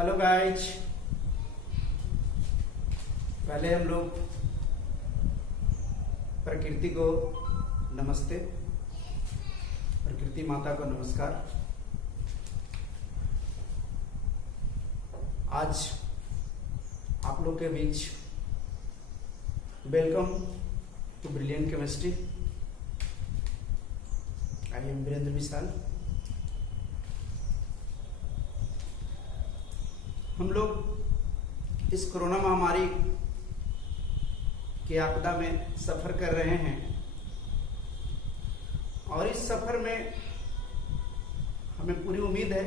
Hello guys, पहले हम लोग प्रकृति को नमस्ते, प्रकृति माता को नमस्कार। आज आप लोग के बीच welcome to brilliant chemistry. I am Virendra Vishal. हम लोग इस कोरोना महामारी की आपदा में सफर कर रहे हैं और इस सफर में हमें पूरी उम्मीद है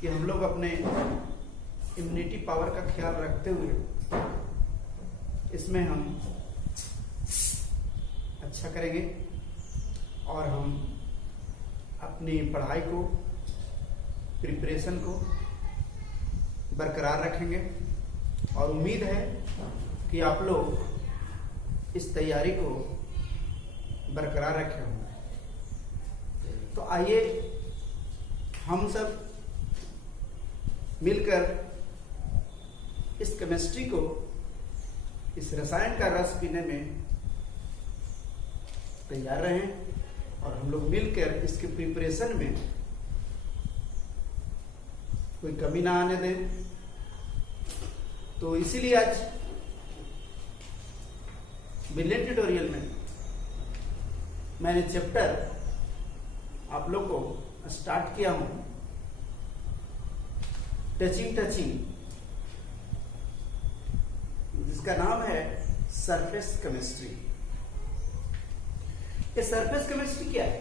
कि हम लोग अपने इम्यूनिटी पावर का ख्याल रखते हुए इसमें हम अच्छा करेंगे और हम अपनी पढ़ाई को, प्रिपरेशन को बरकरार रखेंगे और उम्मीद है कि आप लोग इस तैयारी को बरकरार रखे होंगे। तो आइए हम सब मिलकर इस केमिस्ट्री को, इस रसायन का रस पीने में तैयार रहें और हम लोग मिलकर इसके प्रिपरेशन में कोई कमी ना आने दें। तो इसीलिए आज ब्रिलियंट ट्यूटोरियल में मैंने चैप्टर आप लोग को स्टार्ट किया हूं, टचिंग, जिसका नाम है सरफेस केमिस्ट्री। ये सरफेस केमिस्ट्री क्या है?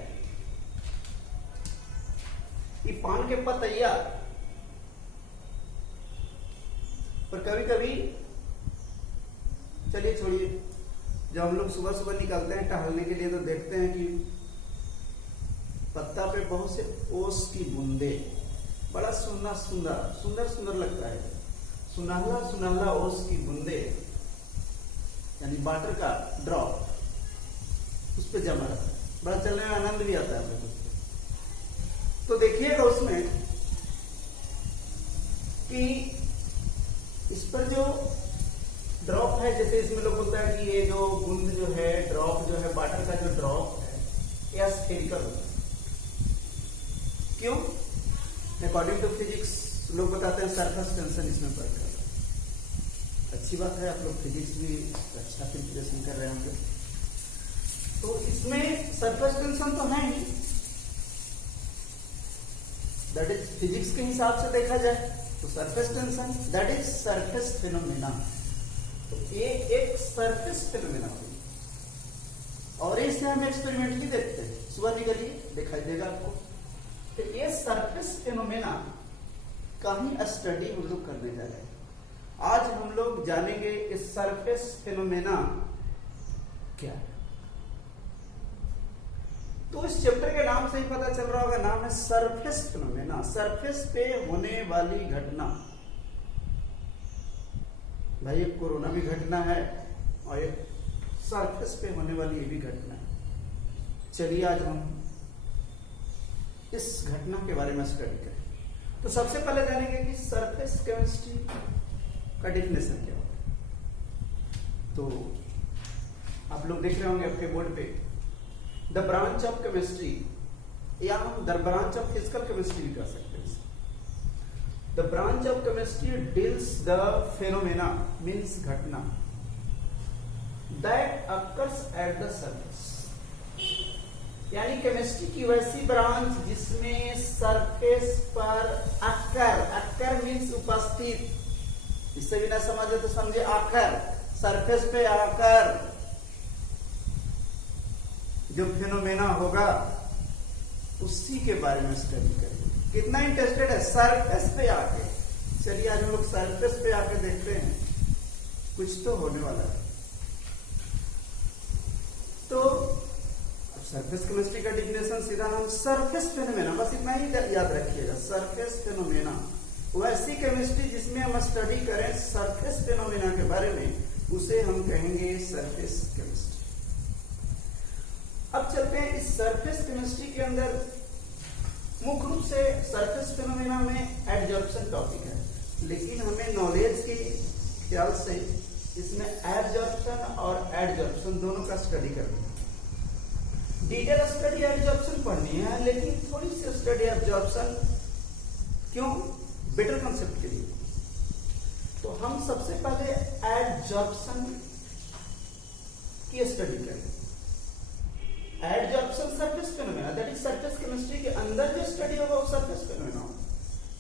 ये पान के पतैया पर कभी कभी, चलिए छोड़िए, जब हम लोग सुबह सुबह निकलते हैं टहलने के लिए तो देखते हैं कि पत्ता पे बहुत से ओस की बूंदे, बड़ा सुंदर लगता है। सुनहला ओस की बूंदे यानी वाटर का ड्रॉप उस पे जमा रहता है, बड़ा चलने में आनंद भी आता है। तो देखिएगा उसमें कि इस पर जो ड्रॉप है, जैसे इसमें लोग बोलता है कि ये जो बूंद जो है, ड्रॉप जो है, वाटर का जो ड्रॉप है, यह स्फेरिकल होता है। क्यों? अकॉर्डिंग टू फिजिक्स लोग बताते हैं सरफेस टेंशन इसमें पड़ रहा है। अच्छी बात है, आप लोग फिजिक्स भी अच्छा प्रिपरेशन कर रहे होंगे। तो इसमें सरफेस टेंशन तो है ही, दैट इज फिजिक्स के हिसाब से देखा जाए तो surface tension that is surface phenomena. तो ये एक सरफेस फिनोमेना हुई और इसे हम एक्सपेरिमेंटली देखते हैं। सुबह निकलिए, दिखाई देगा आपको। तो ये सरफेस फिनोमेना का ही स्टडी हम लोग करने जा रहे हैं। आज हम लोग जानेंगे इस सरफेस फिनोमेना क्या है। तो इस चैप्टर के नाम से ही पता चल रहा होगा, नाम है सरफेस फिनोमेना, सरफेस पे होने वाली घटना। भाई एक कोरोना भी घटना है और एक सरफेस पे होने वाली ये भी घटना है। चलिए आज हम इस घटना के बारे में स्टडी करें। तो सबसे पहले जानेंगे कि सरफेस केमिस्ट्री का डेफिनेशन क्या होता है। तो आप लोग देख रहे होंगे आपके बोर्ड पे, द ब्रांच ऑफ केमिस्ट्री, या हम the branch of physical chemistry भी कर सकते हैं। The branch of chemistry deals the phenomena, means घटना, that occurs at the surface. यानी केमिस्ट्री की वैसी ब्रांच जिसमें सरफेस पर अकर मीन्स उपस्थित। इससे भी ना समझे तो समझे आकर, सरफेस पे आकर जो फेनोमेना होगा उसी के बारे में स्टडी करेंगे। कितना इंटरेस्टेड है सरफेस पे आके? चलिए आज हम लोग सरफेस पे आके देखते हैं, कुछ तो होने वाला है। तो सरफेस केमिस्ट्री का डिफिनेशन सीधा हम सरफेस फेनोमेना, बस इतना ही याद रखिएगा, सरफेस फेनोमेना। वैसी केमिस्ट्री जिसमें हम स्टडी करें सरफेस फेनोमेना के बारे में, उसे हम कहेंगे सरफेस केमिस्ट्री। अब चलते हैं इस सरफेस केमिस्ट्री के अंदर मुख्य रूप से सरफेस फेनोमेना में एडजॉर्प्शन टॉपिक है, लेकिन हमें नॉलेज के ख्याल से इसमें एब्जॉर्प्शन और एडजॉर्प्शन दोनों का स्टडी करना है। डिटेल स्टडी एडजॉर्प्शन पढ़नी है, लेकिन थोड़ी सी स्टडी एब्जॉर्प्शन, क्यों? बेटर कंसेप्ट के लिए। तो हम सबसे पहले एडजॉर्प्शन की स्टडी करें। Adsorption surface phenomena, that is surface chemistry के अंदर जो स्टडी होगा वो सरफेस फिनोमेना होगा,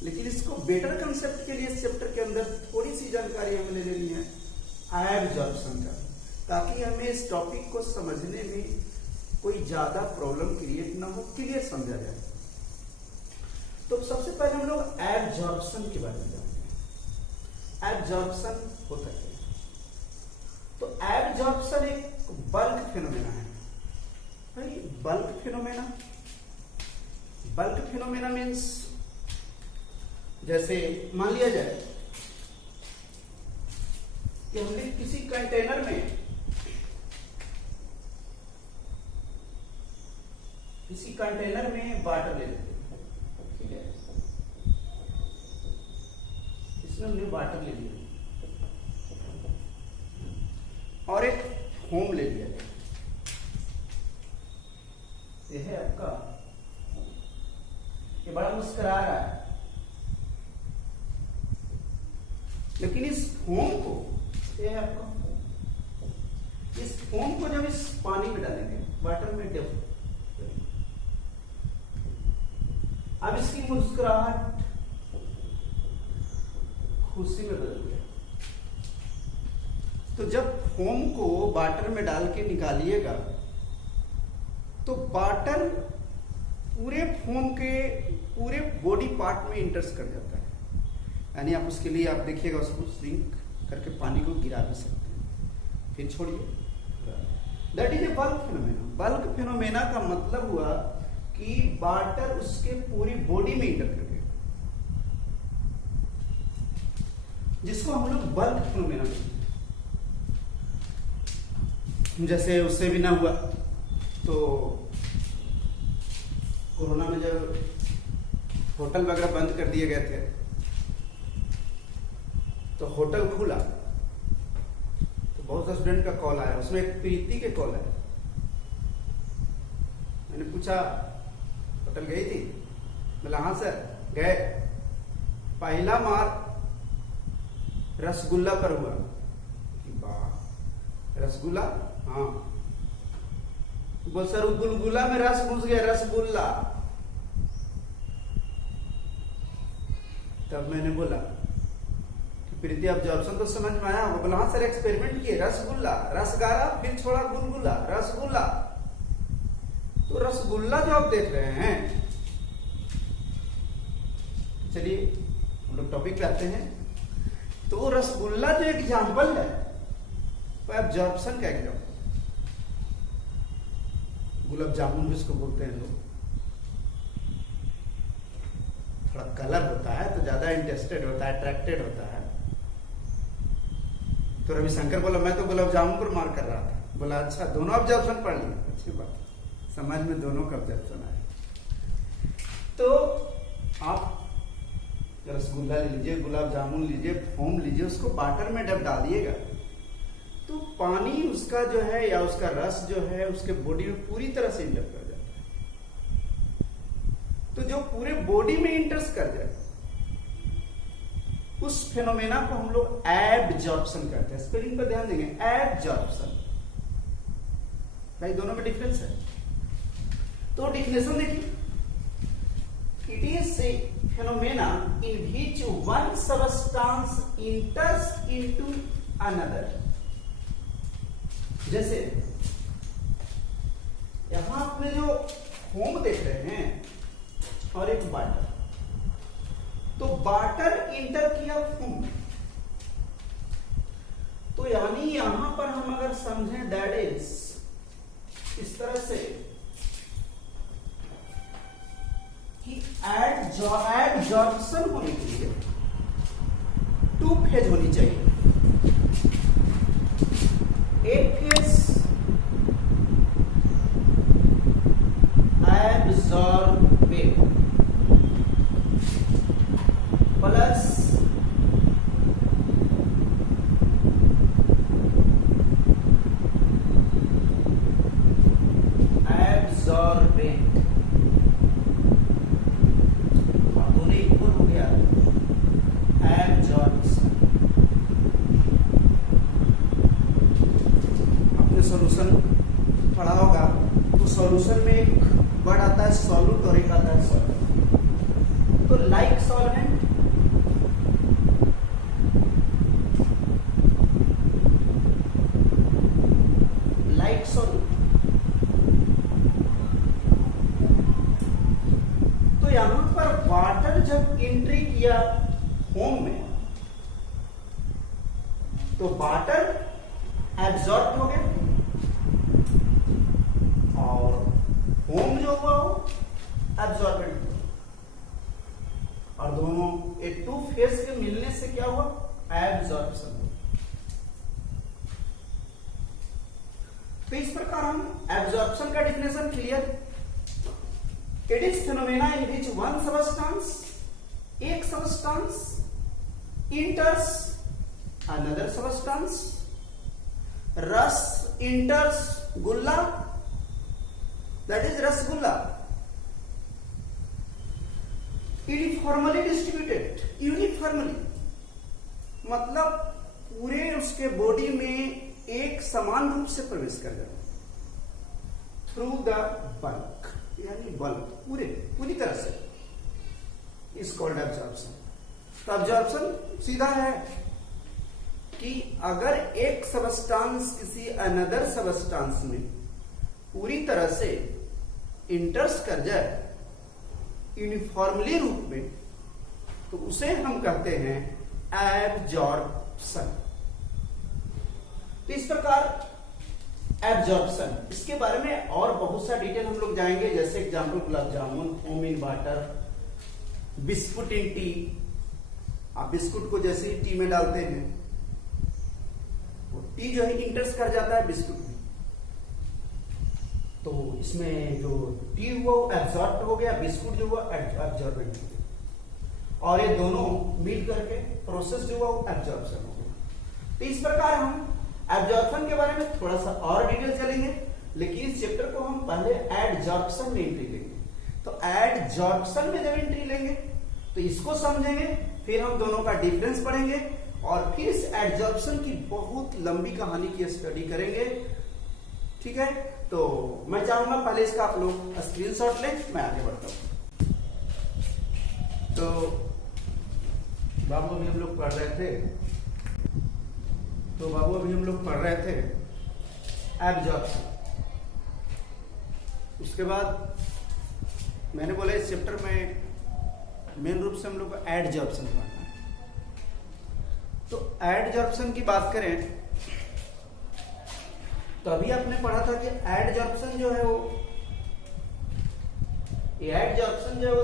लेकिन इसको बेटर कंसेप्ट के लिए इस चैप्टर के अंदर थोड़ी सी जानकारी हमें ले लेनी है एब्जॉर्प्शन का, ताकि हमें इस टॉपिक को समझने में कोई ज्यादा प्रॉब्लम क्रिएट ना हो, क्लियर समझा जाए। तो सबसे पहले हम लोग एब्जॉर्प्शन के बारे में जानते हैं। एब्जॉर्प्शन होता है, तो एब्जॉर्प्शन एक बल्क फिनोमेना है। Bulk phenomena, bulk phenomena means, जैसे मान लिया जाए कि हमने किसी कंटेनर में वाटर ले लेते हैं, ठीक है, इसमें हमने वाटर ले लिया और एक फोम ले लिया। ये है आपका, ये बड़ा मुस्कुरा रहा है, लेकिन इस फोम को, ये है आपका फोम, इस फोम को जब इस पानी में डालेंगे, वाटर में डिप, अब इसकी मुस्कुराहट खुशी में बदल गया। तो जब फोम को वाटर में डाल के निकालिएगा तो वाटर पूरे फोम के पूरे बॉडी पार्ट में इंटर्स कर जाता है, यानी आप उसके लिए आप देखिएगा उसको श्रिंक करके पानी को गिरा भी सकते हैं, फिर छोड़िए। That is a bulk phenomena. Bulk phenomena का मतलब हुआ कि वाटर उसके पूरी बॉडी में इंटर कर गया, जिसको हम लोग बल्क फिनोमेना कहते हैं। जैसे उससे भी ना हुआ तो कोरोना में जब होटल वगैरह बंद कर दिए गए थे, तो होटल खुला तो बहुत से स्टूडेंट का कॉल आया, उसमें एक प्रीति के कॉल आया। मैंने पूछा होटल गई थी? बोला हाँ सर गए, पहला मार रसगुल्ला पर हुआ। रसगुल्ला? हाँ। बोल सर गुलगुला में रस घुस गया, रसगुल्ला। तब मैंने बोला कि प्रीति ऑब्जर्वेशन तो समझ में आया होगा? बोला हाँ सर एक्सपेरिमेंट किए, रसगुल्ला, रसगारा, फिर छोड़ा गुलगुला, रसगुल्ला। तो रसगुल्ला जो आप देख रहे हैं, चलिए हम लोग टॉपिक पे आते हैं। तो रसगुल्ला जो एग्जाम्पल है वो ऑब्जर्वेशन का एग्जाम्पल। गुलाब जामुन भी इसको बोलते हैं लोग। थोड़ा कलर होता है तो ज्यादा इंटरेस्टेड होता है, अट्रैक्टेड होता है। तो रविशंकर बोला मैं तो गुलाब जामुन पर मार कर रहा था। बोला अच्छा दोनों ऑब्जर्वेशन पढ़ लिए, अच्छी बात, समझ में दोनों का ऑब्जर्वेशन आए। तो आप रसगुल्ला ले लीजिए, गुलाब जामुन लीजिए, फोम लीजिए, उसको वाटर में जब डालिएगा तो पानी उसका जो है या उसका रस जो है उसके बॉडी में पूरी तरह से इंटर कर जाता है। तो जो पूरे बॉडी में इंटर्स कर जाए उस फिनोमेना को हम लोग एब्जॉर्प्शन कहते हैं। स्पेलिंग पर ध्यान देंगे, एब्जॉर्प्शन। भाई दोनों में डिफरेंस है। तो डिफिनेशन देखिए, it is a phenomena in which one substance इंटर्स into another. जैसे यहां आपने जो फोम देख रहे हैं और एक वाटर, तो वाटर इंटर किया फोम, तो यानी यहां पर हम अगर समझें दैट इज इस तरह से कि एब्जॉर्प्शन होने के लिए टू फेज होनी चाहिए। एक फेज एब्जॉर्बेड प्लस एब्जॉर्बेंट, और दोनों इक्वल हो गया एब्जॉर्प्शन। आपने सॉल्यूशन पढ़ा होगा, तो सॉल्यूशन में एक वर्ड आता है सॉल्यूट और एक आता है सॉल्वेंट। तो लाइक सॉल्वेंट लाइक सॉल्यूट, तो यहां पर वाटर जब एंट्री किया होम में तो वाटर एब्जॉर्ब हो गया और होम जो हुआ वो एब्जॉर्बेंट हुआ, और दोनों एक टू फेज के मिलने से क्या हुआ एब्जॉर्प्शन हुआ। तो इस प्रकार हम एब्जॉर्प्शन का definition clear. It is phenomena in which one substance, एक सबस्टेंस इंटर्स अनदर सबस्टेंस, रस इंटर्स गुल्ला, that is rasgulla, uniformly distributed, uniformly मतलब पूरे उसके बॉडी में एक समान रूप से प्रवेश कर जाए थ्रू द बल्क, यानी बल्क पूरी तरह से, इज कॉल्ड एब्जॉर्प्शन। तो एब्जॉर्प्शन सीधा है कि अगर एक सबस्टेंस किसी अनदर सबस्टेंस में पूरी तरह से इंटर्स कर जाए यूनिफॉर्मली रूप में, तो उसे हम कहते हैं एब्जॉर्प्शन। तो इस प्रकार एब्जॉर्प्शन, इसके बारे में और बहुत सा डिटेल हम लोग जाएंगे, जैसे example gulab jamun, foam in water, biscuit in T. आप बिस्कुट को जैसे ही टी में डालते हैं वो टी जो है इंटर्स कर जाता है बिस्कुट में, तो इसमें जो टी हुआ वो एब्जॉर्ब हो गया, बिस्कुट जो हुआ एब्जॉर्बेंट हो गया, और ये दोनों मिल करके प्रोसेस जो हुआ वो एब्जॉर्प्शन हो गया। तो इस प्रकार हम एब्जॉर्प्शन के बारे में थोड़ा सा और डिटेल चलेंगे, लेकिन इस चैप्टर को हम पहले एडजॉर्प्शन में एंट्री लेंगे। तो एडजॉर्प्शन में जब एंट्री लेंगे तो इसको समझेंगे, फिर हम दोनों का डिफरेंस पढ़ेंगे, और फिर इस एडजॉर्प्शन की बहुत लंबी कहानी की स्टडी करेंगे। ठीक है, तो मैं चाहूंगा पहले इसका आप लोग स्क्रीनशॉट लें, मैं आगे बढ़ता हूं। तो बाबू अभी हम लोग पढ़ रहे थे एब्जॉर्प्शन। उसके बाद मैंने बोला इस चैप्टर में मेन रूप से हम लोग को एडजॉर्प्शन पढ़ना है। तो एडजॉर्प्शन की बात करें तो अभी आपने पढ़ा था कि एडजॉर्प्शन जो है वो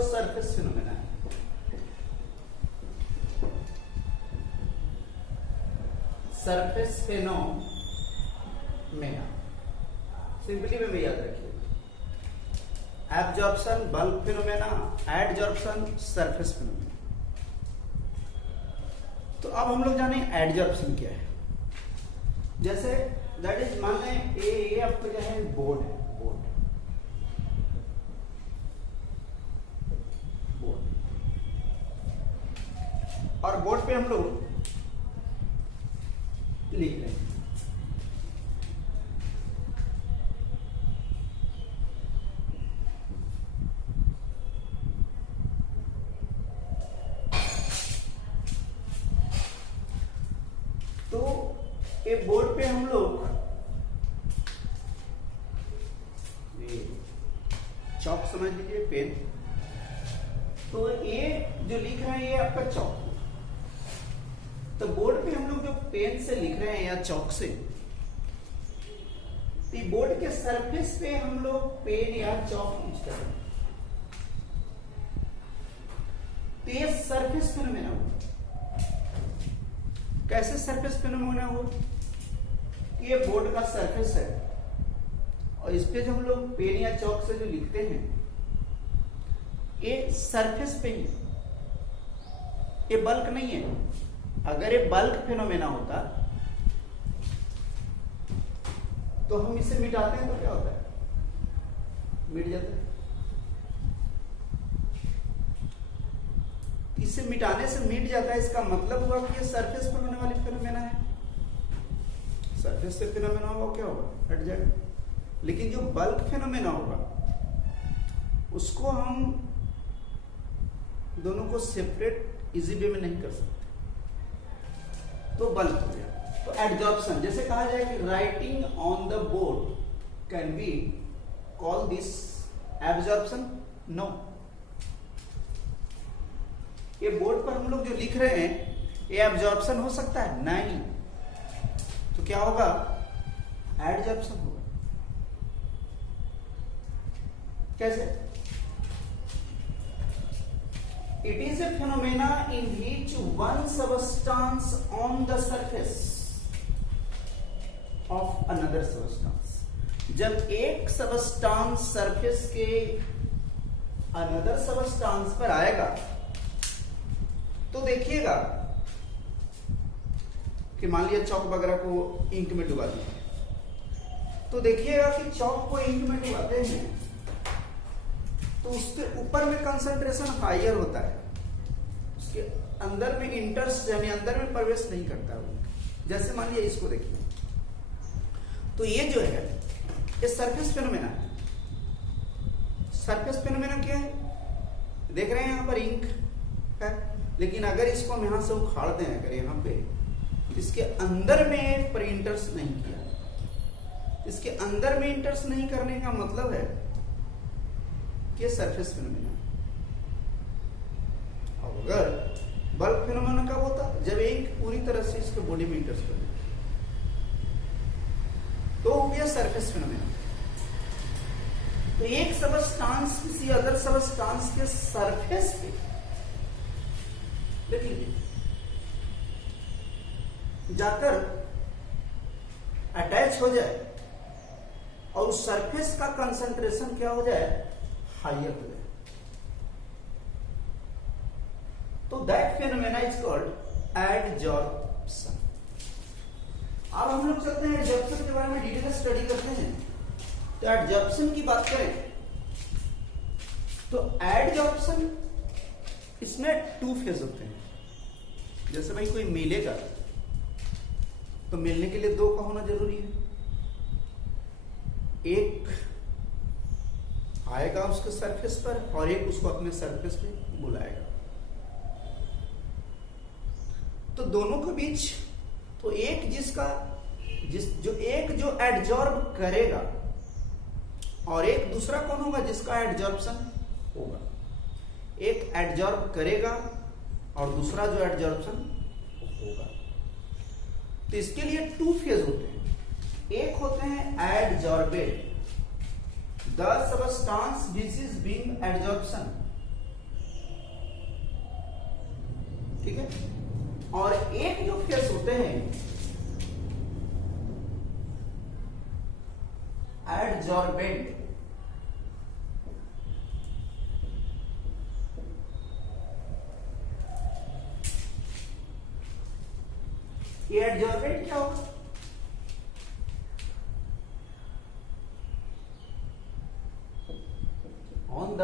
सरफेस फिनोमेना है। सरफेस फिनोमेना सिंपली में याद रखिए, absorption bulk phenomena, adsorption surface phenomena. तो अब हम लोग जाने एडजॉर्प्शन क्या है। जैसे दैट इज मान लें ये आपका जो है बोर्ड है, बोर्ड, और बोर्ड पे हम लोग लिख रहे हैं। तो ये बोर्ड पे हम लोग चौक समझ लीजिए, पेन। तो ये जो लिख रहे हैं ये आपका चौक। तो बोर्ड पे हम लोग जो पेन से लिख रहे हैं या चौक से, तो बोर्ड के सरफेस पे हम लोग पेन या चौक यूज कर रहे हैं। तो ये सरफेस फिनोमेना हुआ। कैसे सरफेस फिनोमेना हुआ? ये बोर्ड का सरफेस है और इस पे जो हम लोग पेन या चौक से जो लिखते हैं ये सरफेस पे ही, ये बल्क नहीं है। अगर ये बल्क फिनोमेना होता तो हम इसे मिटाते हैं तो क्या होता है, मिट जाता है। इसे मिटाने से मिट जाता है, इसका मतलब हुआ कि ये सरफेस पर होने वाली फिनोमेना है। सरफेस पे फिनोमेना होगा क्या होगा, हट जाएगा। लेकिन जो बल्क फिनोमेना होगा उसको हम दोनों को सेपरेट इजी वे में नहीं कर सकते, तो बल्क हो गया। तो एडजॉर्प्शन, जैसे कहा जाए कि writing on the board can be call this absorption, no. ये बोर्ड पर हम लोग जो लिख रहे हैं ये एब्जॉर्प्शन हो सकता है, नहीं। तो क्या होगा, एडजॉर्प्शन होगा। कैसे? It is a phenomena in which one substance on the surface of another substance, जब एक सबस्टांस सरफेस के अनदर सबस्टांस पर आएगा तो देखिएगा कि मान लिया चौक वगैरह को इंक में डुबा दिया, तो देखिएगा कि चौक को इंक में डुबाते हैं तो उसके ऊपर में कंसंट्रेशन हायर होता है, उसके अंदर में इंटर्स यानी अंदर में प्रवेश नहीं करता है। जैसे मान लिया इसको देखिए, तो ये जो है ये सरफेस फिनोमेना है। सरफेस फिनोमेना क्या है, देख रहे हैं यहां पर इंक है, लेकिन अगर इसको हम यहां से उखाड़ दें, अगर यहां पे इसके अंदर में प्रिंटर्स नहीं किया, इसके अंदर में इंटर्स नहीं करने का मतलब है कि सरफेस फिनोमेना। अगर बल्क फिनोमेना कब होता, जब एक पूरी तरह से इसके बॉडी में इंटर्स कर दे, तो हो गया सरफेस फिनोमेना। तो एक सबस्टांस किसी अदर सबस्टांस के सरफेस पे देख लीजिए जाकर अटैच हो जाए और उस सरफेस का कंसंट्रेशन क्या हो जाए, हायर हो जाए, तो that phenomena is called adsorption. अब हम लोग चलते हैं एडजॉर्प्शन के बारे में डिटेल स्टडी करते हैं। तो एडजॉर्प्शन की बात करें तो एडजॉर्प्शन इसमें 2 फेज होते हैं। जैसे भाई कोई मिलेगा तो मिलने के लिए 2 का होना जरूरी है, एक आएगा उसके सरफेस पर और एक उसको अपने सरफेस पे बुलाएगा। तो दोनों के बीच तो एक जो एडजॉर्ब करेगा और एक दूसरा कौन होगा जिसका एडजॉर्प्शन होगा। एक एडजॉर्ब करेगा और दूसरा जो एडजॉर्प्शन होगा। तो इसके लिए 2 फेज होते हैं। एक होते हैं adsorbed, the substance which is being adsorption, ठीक है। और एक जो फेज होते हैं एडजॉर्बेंट, ये एडजॉर्बेंट क्या होगा, ऑन द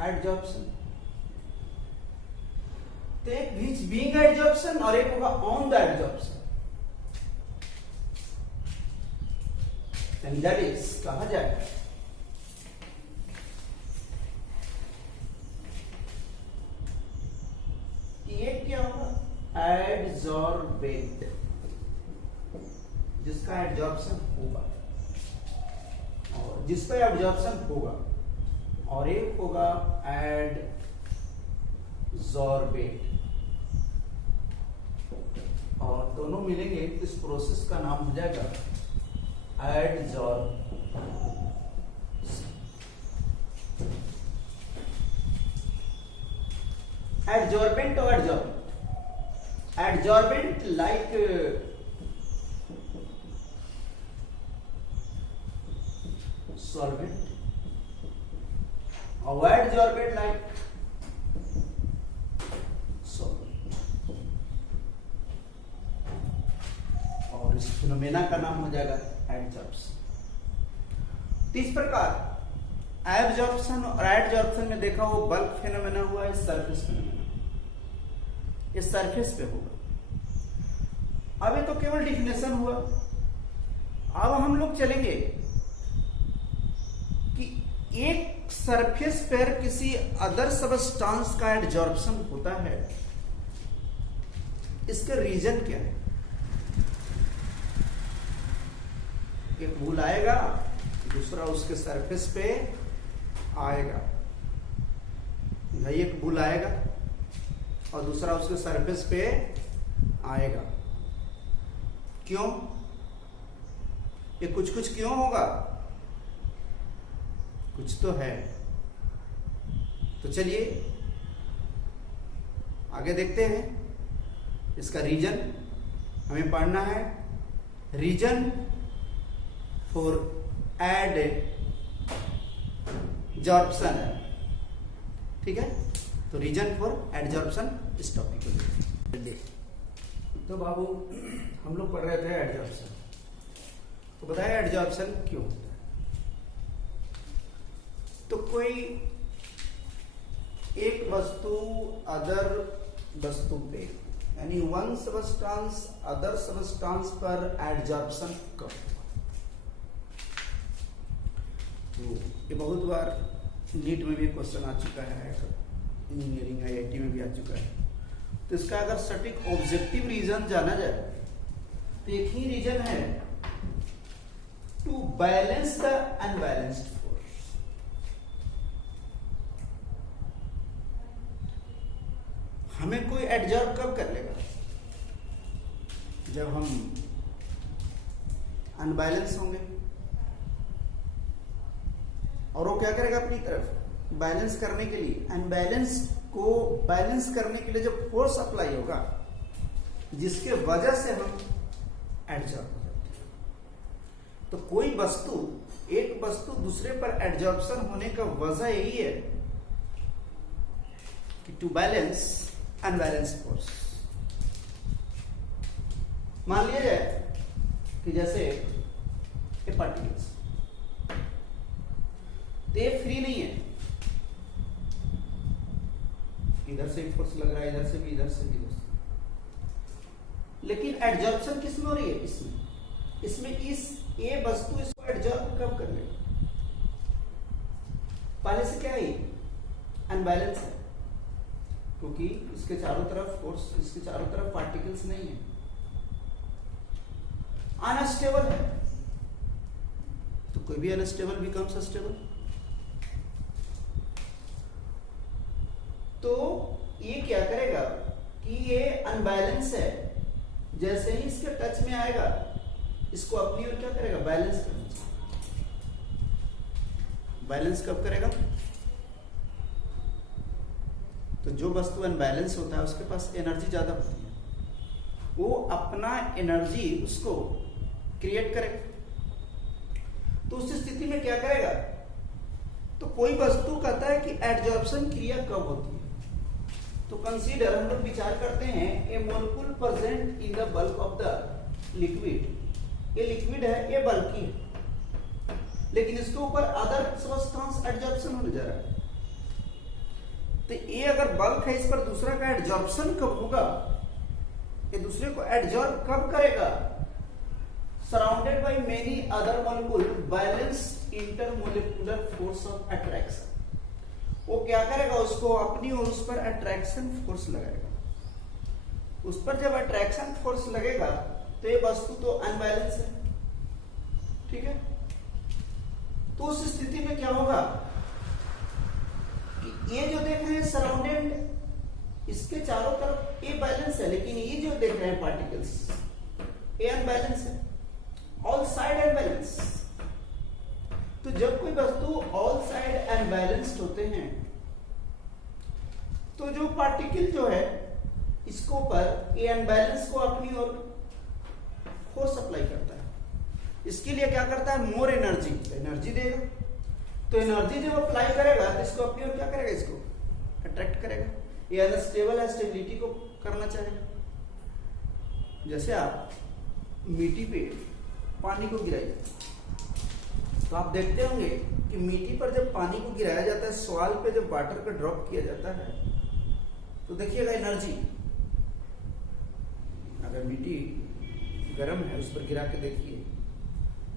एडजॉर्प्शन। तो एक विच बीइंग एडजॉर्प्शन और एक होगा on the adsorption. That is कहा जाएगा कि ये क्या होगा, एडजॉर्बेंट, जिसका एडजॉर्प्शन होगा और जिसका एडजॉर्प्शन होगा, और एक होगा एडजॉर्बेट, और दोनों मिलेंगे तो इस प्रोसेस का नाम हो जाएगा एडजॉर्बेंट और adsorbent like solvent, adsorbate light, solvent, और इस फिनोमेना का नाम हो जाएगा एडजॉर्प्शन। तो इस प्रकार एब्जॉर्प्शन और एडजॉर्प्शन में देखा वो बल्क फिनोमेना हुआ, इस सरफेस फिनोमेना, इस सरफेस पे होगा। अभी तो केवल डिफिनेशन हुआ। अब हम लोग चलेंगे कि एक सरफेस पर किसी अदर सबस्टांस का एडजॉर्प्शन होता है, इसका रीजन क्या है। एक बुल आएगा, दूसरा उसके सरफेस पे आएगा, भाई एक बुल आएगा और दूसरा उसके सरफेस पे आएगा। क्यों? ये कुछ कुछ क्यों होगा? कुछ तो है। तो चलिए आगे देखते हैं। इसका रीजन हमें पढ़ना है। रीजन फॉर एडजॉर्प्शन है, ठीक है। तो रीजन फॉर एडजॉर्प्शन इस टॉपिक को देखिए। तो बाबू हम लोग पढ़ रहे थे एडजॉर्प्शन, तो बताया एडजॉर्प्शन क्यों होता है। तो कोई एक वस्तु अदर वस्तु पे, यानी वन सबस्टांस अदर सबस्टांस पर एडजॉर्प्शन कब होता है। तो ये बहुत बार नीट में भी क्वेश्चन आ चुका है, इंजीनियरिंग IIT में भी आ चुका है। तो इसका अगर सटीक ऑब्जेक्टिव रीजन जाना जाए तो एक ही रीजन है, to balance the unbalanced force. हमें कोई एडजॉर्ब कब कर लेगा? जब हम अनबैलेंस होंगे। और वो क्या करेगा? अपनी तरफ बैलेंस करने के लिए, अनबैलेंस को बैलेंस करने के लिए जो फोर्स अप्लाई होगा, जिसके वजह से हम एडजॉर्ब हो जाते हैं। तो कोई वस्तु, एक वस्तु दूसरे पर एडजॉर्प्शन होने का वजह यही है कि टू बैलेंस अनबैलेंस फोर्स। मान लिया जाए कि जैसे ये पार्टिकल्स, तो ये फ्री नहीं है, इधर से फोर्स लग रहा है, इधर से भी, इधर से भी, इधर से। लेकिन एडजॉर्प्शन किसमें हो रही है? इसमें ये वस्तु इसको एडजॉर्ब कब कर लेगा? पहले से क्या है? अनबैलेंस है, क्योंकि इसके चारों तरफ फोर्स, इसके चारों तरफ पार्टिकल्स नहीं है, अनस्टेबल है। तो कोई भी अनस्टेबल बिकम्स स्टेबल। तो ये क्या करेगा कि ये अनबैलेंस है, जैसे ही इसके टच में आएगा, इसको अपनी ओर क्या करेगा? बैलेंस करना चाहिए। बैलेंस कब करेगा? तो जो वस्तु अनबैलेंस होता है उसके पास एनर्जी ज्यादा होती है, वो अपना एनर्जी उसको क्रिएट करेगा। तो उस स्थिति में क्या करेगा? तो कोई वस्तु कहता है कि एडजॉर्प्शन क्रिया कब होती है। तो कंसीडर, हम लोग विचार करते हैं, a molecule present in the bulk of the liquid. ये लिक्विड है, ये बल्की है, लेकिन इसके ऊपर अदर सब्सटेंस एडजॉर्प्शन होने जा रहा है। तो ये अगर बल्क है, इस पर दूसरा का एडजॉर्प्शन कब होगा? ये दूसरे को एडजॉर्ब कब करेगा? Surrounded by many other molecule, balance intermolecular force of attraction. वो क्या करेगा? उसको अपनी और उस पर अट्रैक्शन फोर्स लगाएगा। उस पर जब अट्रैक्शन फोर्स लगेगा तो ये वस्तु तो अनबैलेंस है, ठीक है। तो उस स्थिति में क्या होगा कि ये जो देख रहे हैं सराउंडेड, इसके चारों तरफ ये बैलेंस है, लेकिन ये जो देख रहे हैं पार्टिकल्स, ये अनबैलेंस है, ऑल साइड अनबैलेंस। तो जब कोई वस्तु ऑल साइड अनबैलेंस्ड होते हैं, तो जो पार्टिकल जो है इसको पर ये अनबैलेंस को अपनी ओर फोर्स अप्लाई करता है, इसके लिए क्या करता है, मोर एनर्जी, एनर्जी देगा। तो एनर्जी जब अप्लाई करेगा तो इसको अपनी ओर क्या करेगा, इसको अट्रैक्ट करेगा। ये अनस्टेबल है, स्टेबिलिटी को करना चाहेगा। जैसे आप मिट्टी पे पानी को गिराइए तो आप देखते होंगे कि मिट्टी पर जब पानी को गिराया जाता है, सॉइल पे जब वाटर का ड्रॉप किया जाता है तो देखिएगा एनर्जी, अगर मिट्टी गर्म है उस पर गिरा के देखिए,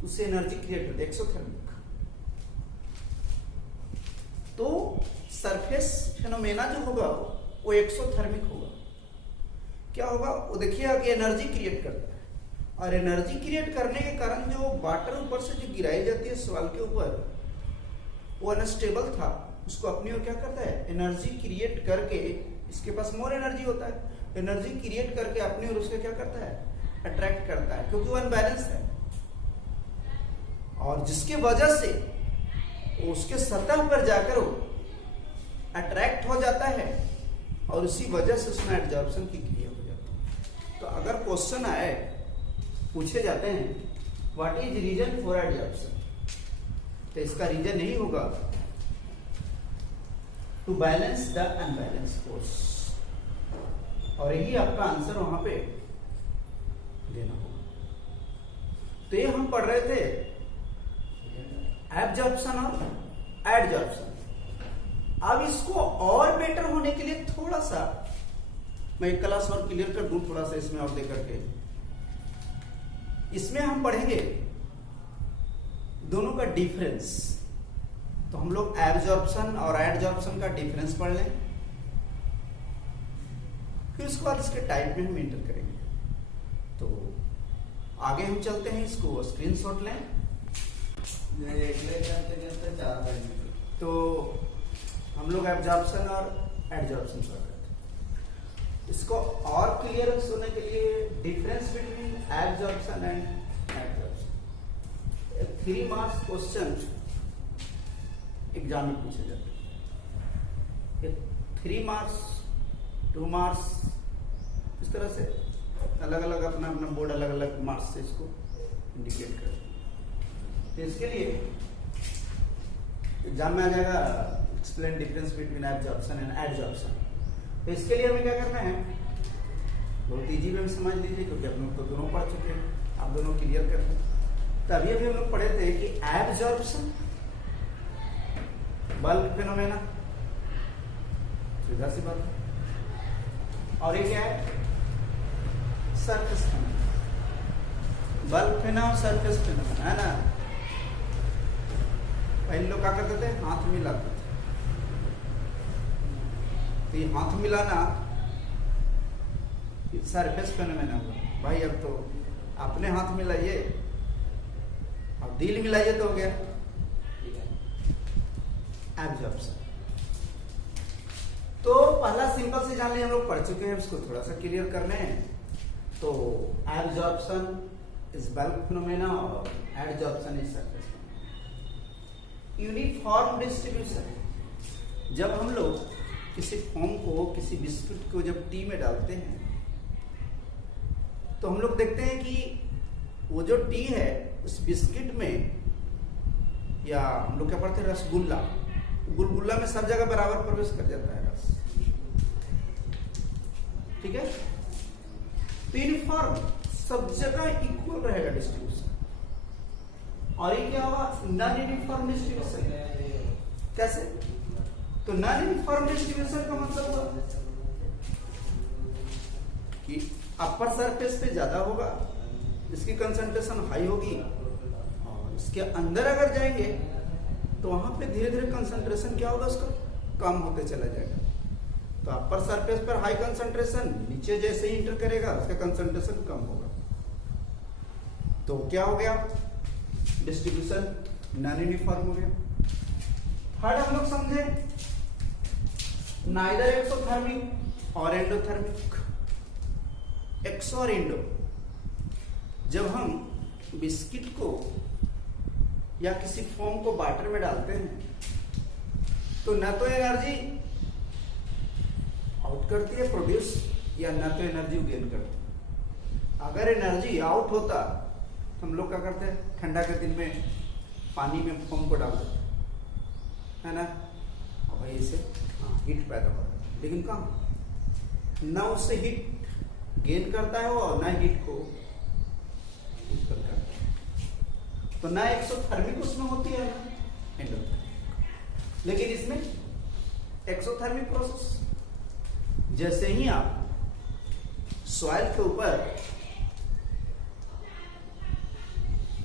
उससे एनर्जी क्रिएट होती है, एक्सोथर्मिक। तो सरफेस फिनोमेना जो होगा वो एक्सोथर्मिक होगा। क्या होगा, वो देखिएगा कि एनर्जी क्रिएट करता है, और एनर्जी क्रिएट करने के कारण जो वाटर ऊपर से जो गिराई जाती है सॉइल के ऊपर, वो अनस्टेबल था, उसको अपनी ओर क्या करता है, एनर्जी क्रिएट करके, इसके पास मोर एनर्जी होता है, एनर्जी क्रिएट करके अपनी ओर उसको क्या करता है, अट्रैक्ट करता है, क्योंकि वो अनबैलेंस है। और जिसके वजह से उसके सतह पर जाकर वो अट्रैक्ट हो जाता है, और उसी वजह से उसमें एब्जॉर्प्शन की क्रिया हो जाती है। तो अगर क्वेश्चन आए, पूछे जाते हैं what is reason for absorption, तो इसका रीजन यही होगा to balance the unbalance force, और यही आपका आंसर वहां पे देना होगा। तो ये हम पढ़ रहे थे एब्जॉर्प्शन और एडजॉर्प्शन। अब इसको और बेटर होने के लिए थोड़ा सा मैं एक क्लास और क्लियर कर दूं, थोड़ा सा इसमें और दे करके, इसमें हम पढ़ेंगे दोनों का डिफरेंस। तो हम लोग एब्जॉर्प्शन और एडजॉर्प्शन का डिफरेंस पढ़ लें, फिर उसके बाद इसके टाइप में हम एंटर करेंगे। तो आगे हम चलते हैं, इसको स्क्रीनशॉट लें। तो हम लोग एब्जॉर्प्शन और एडजॉर्प्शन कर रहे थे। इसको और क्लियर होने के लिए difference between absorption and adsorption, 3 marks question exam में पूछे जाते हैं। 3 मार्क्स, 2 मार्क्स, इस तरह से अलग अलग अपना अपना बोर्ड अलग अलग मार्क्स से इसको इंडिकेट कर। तो इसके लिए एग्जाम में आ जाएगा explain difference between absorption and adsorption. तो इसके लिए हमें क्या करना है, बहुत इजी वे में समझ लीजिए, क्योंकि हम लोग तो दोनों पढ़ चुके हैं, आप दोनों क्लियर कर लें। तो अभी अभी हम लोग पढ़े थे कि एब्जॉर्प्शन बल्क फिनोमेना, सीधा सी बात है, और ये क्या है, सरफेस फिनोमेना। बल्क फिनोमेना और सरफेस फिनोमेना है ना। पहले लोग क्या करते थे, हाथ मिलाते थे। तो ये हाथ मिलाना सरफेस फिनोमेना हुआ। भाई अब तो अपने हाथ मिलाइए, अब दिल मिलाइए तो हो गया एब्जॉर्प्शन। तो पहला सिंपल से जान लिया, हम लोग पढ़ चुके हैं, उसको थोड़ा सा क्लियर करने हैं। तो एब्जॉर्प्शन इज बल्क फिनोमेना और adsorption is surface phenomena. Uniform distribution, जब हम लोग किसी फॉर्म को, किसी बिस्कुट को जब टी में डालते हैं तो हम लोग देखते हैं कि वो जो टी है उस बिस्किट में, या हम लोग क्या पढ़ते हैं, रसगुल्ला, गुलगुल्ला में सब जगह बराबर प्रवेश कर जाता है रस, ठीक है। तो यूनिफॉर्म, सब जगह इक्वल रहेगा डिस्ट्रीब्यूशन। और ये क्या होगा, नॉन यूनिफॉर्म डिस्ट्रीब्यूशन। कैसे, तो नॉन यूनिफॉर्म डिस्ट्रीब्यूशन का मतलब हुआ कि अपर सरफेस पे ज्यादा होगा, इसकी कंसंट्रेशन हाई होगी, और इसके अंदर अगर जाएंगे तो वहां पे धीरे धीरे कंसंट्रेशन क्या होगा, उसका कम होते चला जाएगा। तो अपर सरफेस पर हाई कंसंट्रेशन, नीचे जैसे ही इंटर करेगा उसका कंसंट्रेशन कम होगा। तो क्या हो गया, डिस्ट्रीब्यूशन नॉन यूनिफॉर्म हो गया। थर्ड हम लोग समझे, नाइदर एक्सोथर्मिक और एंडोथर्मिक। एक्सो और एंडो, जब हम बिस्किट को या किसी फोम को वाटर में डालते हैं तो न तो एनर्जी आउट करती है प्रोड्यूस, या न तो एनर्जी गेन करती है। अगर एनर्जी आउट होता तो हम लोग क्या करते हैं, ठंडा के दिन में पानी में फोम को डाल देते है ना, और भाई इससे हीट पैदा हो रहा है, लेकिन कहाँ ना उससे हीट गेन करता है और ना हीट को उत्पन्न करता है। तो ना एक्सोथर्मिक उसमें होती है ना एंडोथर्मिक। लेकिन इसमें एक्सोथर्मिक प्रोसेस, जैसे ही आप सॉइल के ऊपर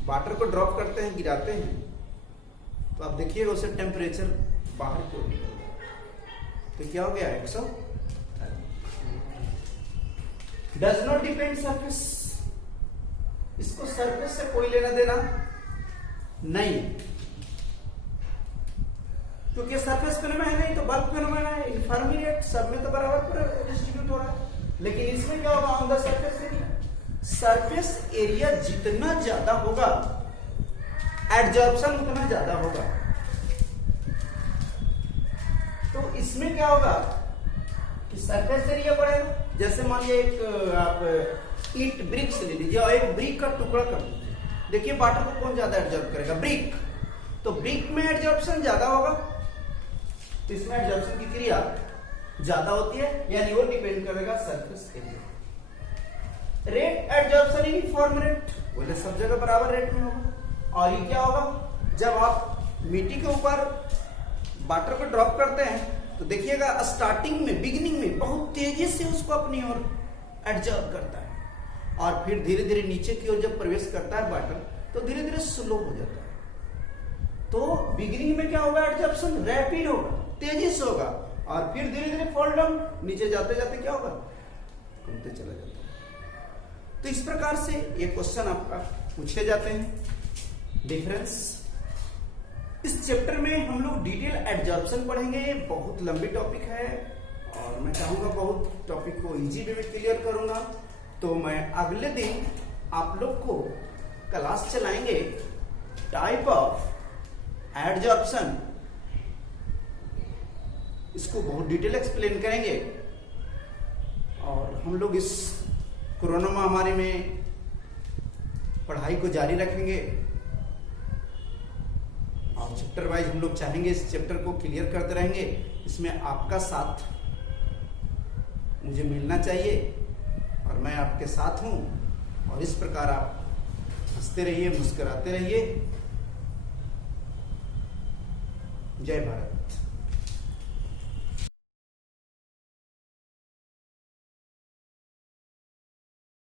वाटर को ड्रॉप करते हैं, गिराते हैं, तो आप देखिएगा उससे टेम्परेचर बाहर की ओर निकल गया। तो क्या हो गया, डज नॉट डिपेंड सरफेस। इसको सरफेस से कोई लेना देना नहीं, क्योंकि सरफेस फेनोमेना है नहीं तो बल्क फेनोमेना है, यूनिफॉर्मली रेट सब में तो बराबर डिस्ट्रीब्यूट हो रहा है। लेकिन इसमें क्या होगा, on the surface area, surface area जितना ज्यादा होगा एडजॉर्प्शन उतना ज्यादा होगा। तो इसमें क्या होगा कि सरफेस एरिया बढ़ेगा। जैसे मान लीजिए एक आप ईट ब्रिक्स ले लीजिए और एक ब्रिक का टुकड़ा कर लीजिए, देखिए वाटर को कौन ज्यादा एडजॉर्ब करेगा, ब्रिक। तो ब्रिक में एडजॉर्प्शन ज्यादा होगा, तो इसमें एडजॉर्प्शन की क्रिया ज्यादा होती है, यानी वो डिपेंड करेगा surface area. Rate adsorption uniform rate, बोले सब जगह बराबर रेट में होगा। और ये क्या होगा, जब आप मिट्टी के ऊपर वाटर को ड्रॉप करते हैं तो देखिएगा स्टार्टिंग में, बिगिनिंग में बहुत तेजी से उसको अपनी ओर एडजॉर्ब करता है, और फिर धीरे धीरे नीचे की ओर जब प्रवेश करता है वाटर तो धीरे धीरे स्लो हो जाता है। तो बिगिनिंग में क्या होगा, एडजॉर्प्शन रैपिड होगा, तेजी से होगा, और फिर धीरे धीरे फॉल डाउन, नीचे जाते जाते क्या होगा, कमते चला जाता है। तो इस प्रकार से ये क्वेश्चन आपका पूछे जाते हैं। डिफरेंस, इस चैप्टर में हम लोग डिटेल एडजॉर्प्शन पढ़ेंगे। ये बहुत लंबी टॉपिक है और मैं चाहूंगा बहुत टॉपिक को इजी वे में क्लियर करूंगा। तो मैं अगले दिन आप लोग को क्लास चलाएंगे टाइप ऑफ एडजॉर्प्शन, इसको बहुत डिटेल एक्सप्लेन करेंगे। और हम लोग इस कोरोना महामारी में पढ़ाई को जारी रखेंगे और चैप्टर वाइज हम लोग चाहेंगे इस चैप्टर को क्लियर करते रहेंगे। इसमें आपका साथ मुझे मिलना चाहिए और मैं आपके साथ हूं, और इस प्रकार आप हंसते रहिए, मुस्कुराते रहिए। जय भारत।